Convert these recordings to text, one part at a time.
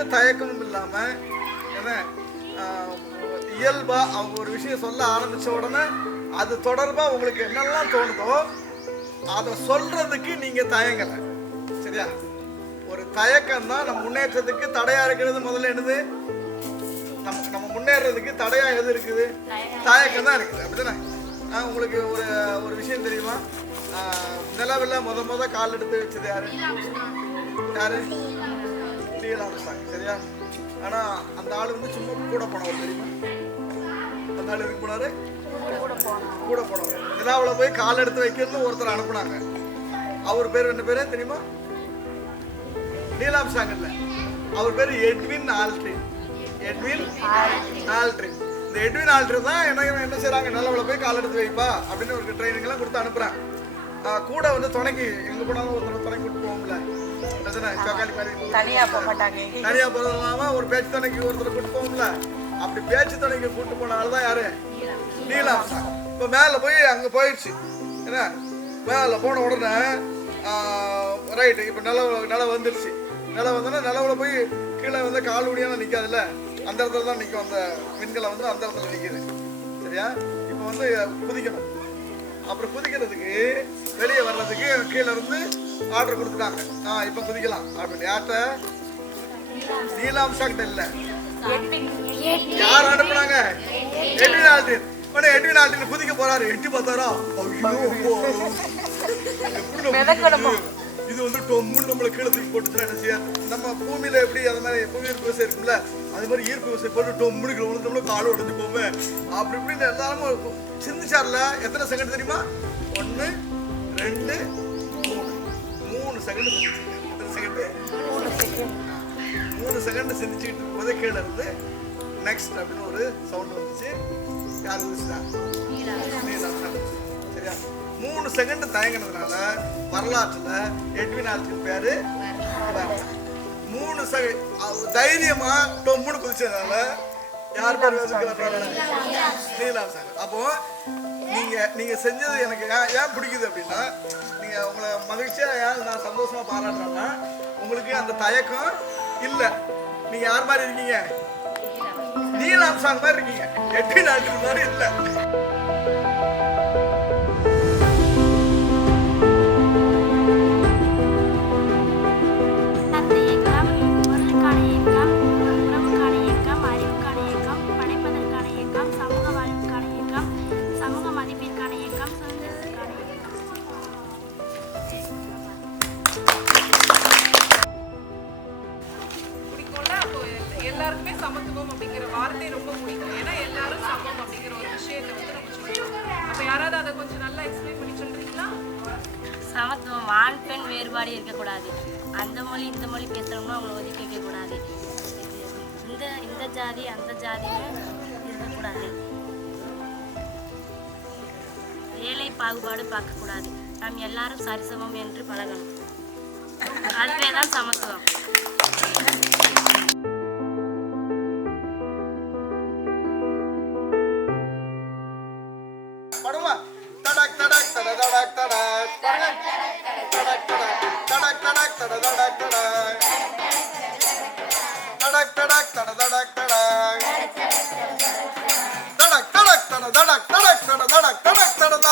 எந்த தயக்கமும் இல்லாம என்ன ஆஹ், இயல்பா அவங்க ஒரு விஷயம் சொல்ல ஆரம்பிச்ச உடனே அது தொடர்பா உங்களுக்கு என்னெல்லாம் தோணுதோ அதை சொல்றதுக்கு நீங்க தயங்கலை. சரியா? ஒரு தயக்கம் தான் நம்ம முன்னேற்றத்துக்கு தடையா இருக்கிறது முதல்ல என்னது? நம்ம நம்ம முன்னேறதுக்கு தடையா எது இருக்குது? தயக்கம். தான் இருக்குது. அப்படிதானே? உங்களுக்கு ஒரு ஒரு விஷயம் தெரியுமா? நிலவில் முத முத கால் எடுத்து வச்சது யாரு? யாரு? லீலா அரசாங்க சரியா? ஆனால் அந்த ஆள் வந்து சும்மா கூட போனவர் தெரியுமா? அந்த ஆள் எதுக்கு போனாரு? கூட போனவர். நிலாவில் போய் கால் எடுத்து வைக்கிறது ஒருத்தர் அனுப்புனாங்க. அவர் பேர் என்ன பேரு தெரியுமா? நீலாம் சாங்கல்ல. அவர் பேர் எட்வின் ஆல்ட்ரின் எட்வின் ஆல்ட்ரின் இந்த எட்வின் ஆல்ட்ரின் தான் என்ன என்ன செய்றாங்க? நல்லவள போய் கால் எடுத்து வைப்பா அப்படின்னு ஒரு ட்ரைனிங் எல்லாம் கொடுத்து அனுப்புகிறாங்க கூட வந்து துணைக்கு எங்க போனாலும் ஒருத்தர் துணைக்கு கூட்டு போவோம்ல. பிரச்சனை தக்காளி மாதிரி தனியா போக மாட்டாங்க தனியா போறது இல்லாம ஒரு பேச்சு துணைக்கு ஒருத்தர் கூட்டு போவோம்ல. அப்படி பேச்சு துணைக்கு கூட்டு போன ஆள் தான் யாரு? நீலாம் இப்போ மேல போய் அங்க போயிடுச்சு. என்ன? மேல போன உடனே ரைட்டு இப்போ நிலவு நிலவு வந்துடுச்சு. நிலவு வந்தோன்னா நிலவுல போய் கீழே வந்து கால் முடியாம நிக்காதுல்ல? அந்த இடத்துல தான் நிற்கும் அந்த விண்கலை வந்து அந்த இடத்துல நிக்குது. சரியா? இப்போ வந்து குதிக்கணும் அப்புறம் குதிக்கிறதுக்கு வெளியே வர்றதுக்கு கீழே இருந்து ஆர்டர் கொடுத்துட்டாங்க. ஆ இப்போ குதிக்கலாம். அப்படின்னு. யார்கிட்ட? நீலாம்சாக்கிட்ட இல்லை. யார் அனுப்புனாங்க? எட்வின் ஆல்டின் உடனே எட்வின் ஆல்டின் குதிக்க போறாரு. எட்டி பார்த்தாரா? ஐயோ எப்படி? இது வந்து டொம்முன்னு நம்மளை கீழே தூக்கி போட்டுச்சுன்னா என்ன செய்ய? நம்ம பூமியில எப்படி அந்த மாதிரி புவி ஈர்ப்பு விசை இருக்கும்ல அது மாதிரி ஈர்ப்பு விசை போட்டு டொம்முன்னு கீழே விழுந்தோம்னா கால் உடஞ்சு போமே. அப்படி இப்படின்னு எல்லாரும் சிந்திச்சார்ல? எத்தனை செகண்ட் தெரியுமா? ஒன்று ரெண்டு மூணு. மூணு செகண்ட் சிந்திச்சு எத்தனை செகண்ட் மூணு செகண்ட் சிந்திச்சுக்கிட்டு இருக்கும்போதே கீழே இருந்து நெக்ஸ்ட் அப்படின்னு ஒரு சவுண்ட் வந்துச்சு. யார் வந்துச்சுடா. சரியா? மூணு செகண்ட் தயங்கினதுனால வரலாற்றுல எட்வின் ஆல்டின் பேரு மூணு செகண்ட் தைரியமா டொம்முன்னு குதிச்சதுனால யார் பேர் வந்து நீலாம் சார். அப்போ நீங்க நீங்க செஞ்சது எனக்கு ஏன் ஏன் பிடிக்குது அப்படின்னா நீங்க உங்களை மகிழ்ச்சியா ஏன் நான் சந்தோஷமா பாராட்டுறேன்னா உங்களுக்கு அந்த தயக்கம் இல்லை. நீங்க யார் மாதிரி இருக்கீங்க? நீலாம் சாங் மாதிரி இருக்கீங்க. எட்டி நாட்டு மாதிரி இல்லை. எல்லாருக்குமே சமத்துவம் அப்படிங்கிற வார்த்தை ரொம்ப பிடிக்கும். ஏன்னா எல்லாரும் சமம் அப்படிங்கிற ஒரு விஷயத்தை வந்து நம்ம சொல்லுவோம் அப்போ யாராவது அதை கொஞ்சம் நல்லா எக்ஸ்பிளைன் பண்ணி சொல்றீங்களா? சமத்துவம் ஆண் பெண் வேறுபாடு இருக்கக்கூடாது. அந்த மொழி இந்த மொழி பேசுகிறோம்னா அவங்களை ஒதுக்கி வைக்கக்கூடாது. இந்த இந்த ஜாதி அந்த ஜாதின்னு இருக்கக்கூடாது. வேலை பாகுபாடு பார்க்கக்கூடாது. நாம் எல்லாரும் சரிசமம் என்று பழகணும். அதுவே தான் சமத்துவம். தடக் தட தடக் தடக் பாருங்க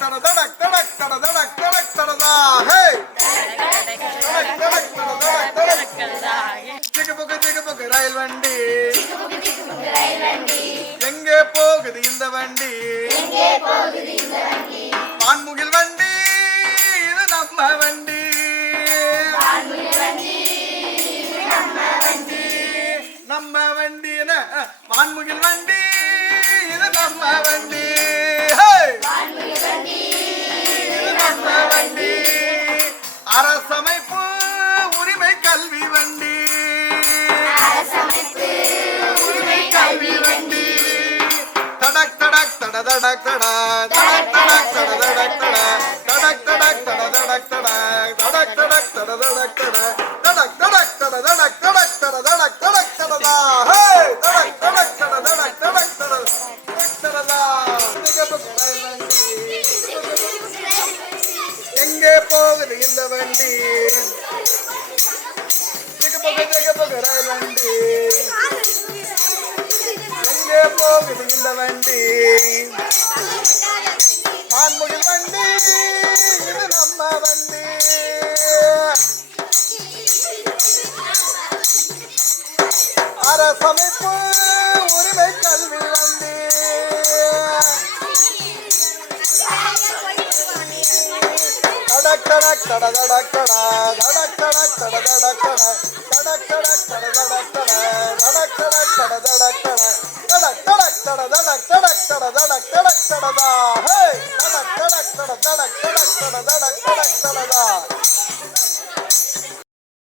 தட தடக் தடக் தட தடக் தடக் தடதா ஓகே தடக் தடக் தட தடக் தடக் தடதா ரயில் வண்டி எங்கே போகுது இந்த வண்டி வான்முகில் வண்டி இது நம்ம வண்டி நம்ம வண்டி வான்முகில் வண்டி. அரசமைப்பு உரிமை கல்வி வண்டி. உரிமை கல்வி வண்டி. தடக் தடக் தட. தடக் தட தடக் தடக் தட. தடக் தட தடக் தடக் போகுது இந்த வண்டி. சிக்க போக ஜெக போக வண்டி. எங்கே போகுது இந்த வண்டி? ஆண்முகில் வண்டி இது நம்ம வண்டி. அரசமைப்பு தட தடக் தடக் தட தடக் தட தடக் தடக் தட தடக் தடக் தட தடக் தடக் தடதா ஹே தடக் தடக் தட தடக் தடக் தட தடக் தடக் தடதா